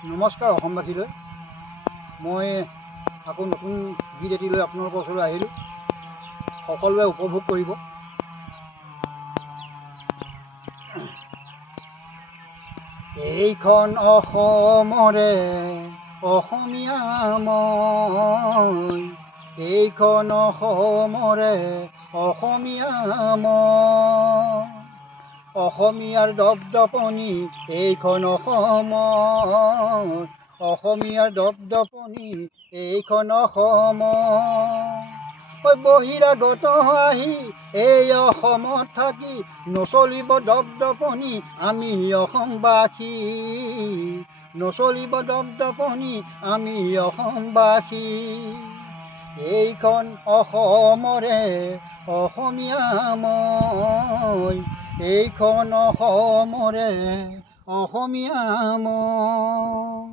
নমস্কাৰ অসমবাসীলৈ। মই আকৌ নতুন গীত এটি লৈ আপোনালোকৰ ওচৰলৈ আহিলোঁ। সকলোৱে উপভোগ কৰিব। এইখন অসমৰে অসমীয়া মই, এইখন অসমৰে অসমীয়া মই, অসমীয়াৰ দপদপনি এইখন অসমৰ, অসমীয়াৰ দপদপনি এইখন অসমৰ। বহিৰাগত আহি এই অসমত থাকি নচলিব দপদপনি আমি অসমবাসী, নচলিব দপদপনি আমি অসমবাসী। এইখন অসমৰে অসমীয়া মই, এইখন অসমৰে অসমীয়া মই।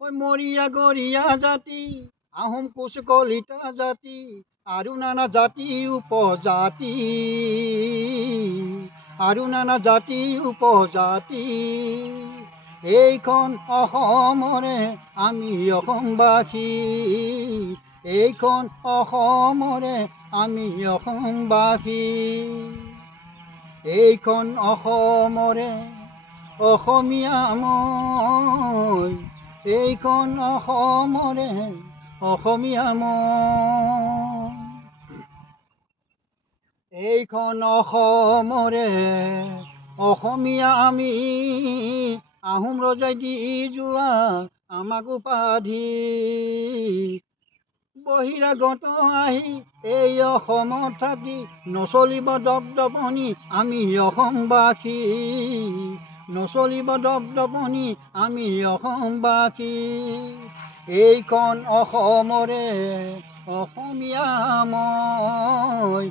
মৰিয়া গৰিয়া জাতি, আহোম কোচ কলিতা জাতি আৰু নানা জাতি উপজাতি, আৰু নানা জাতি উপজাতি। এইখন অসমৰে আমি অসমবাসী, এইখন অসমৰে আমি অসমবাসী। এইখন অসমৰে অসমীয়া মই, এইখন অসমৰে অসমীয়া মই। এইখন অসমৰে অসমীয়া আমি, আহোম ৰজাই দি যোৱা আমাক উপাধি। বহিৰাগত আহি এই অসমত থাকি নচলিব দপদপনি আমি অসমবাসী, নচলিব দপদপনি আমি অসমবাসী। এইখন অসমৰে অসমীয়া মই,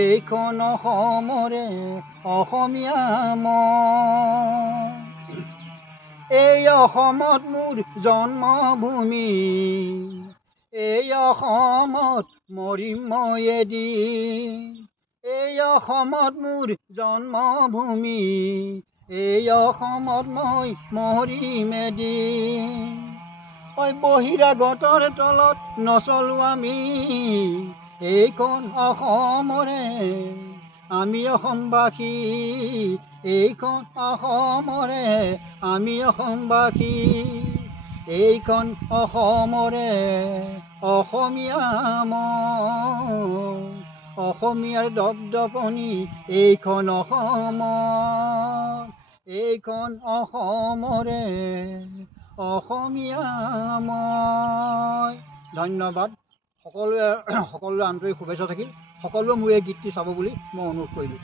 এইখন অসমৰে অসমীয়া মই। এই অসমত মোৰ জন্মভূমি, এই অসমত মৰিম মই এদিন। এই অসমত মোৰ জন্মভূমি, এই অসমত মই মৰিম এদিন। বহিৰাগতৰ তলত নচলো আমি, এইখন অসমৰে আমি অসমবাসী, এইখন অসমৰে আমি অসমবাসী। এইখন অসমৰে অসমীয়া মই, অসমীয়াৰ দপদপনি এইখন অসমৰ, এইখন অসমৰে অসমীয়া মই। ধন্যবাদ। সকলোৱে আন্তৰিক শুভেচ্ছা থাকিল। সকলোৱে মোৰ এই গীতটি চাব বুলি মই অনুৰোধ কৰিলোঁ।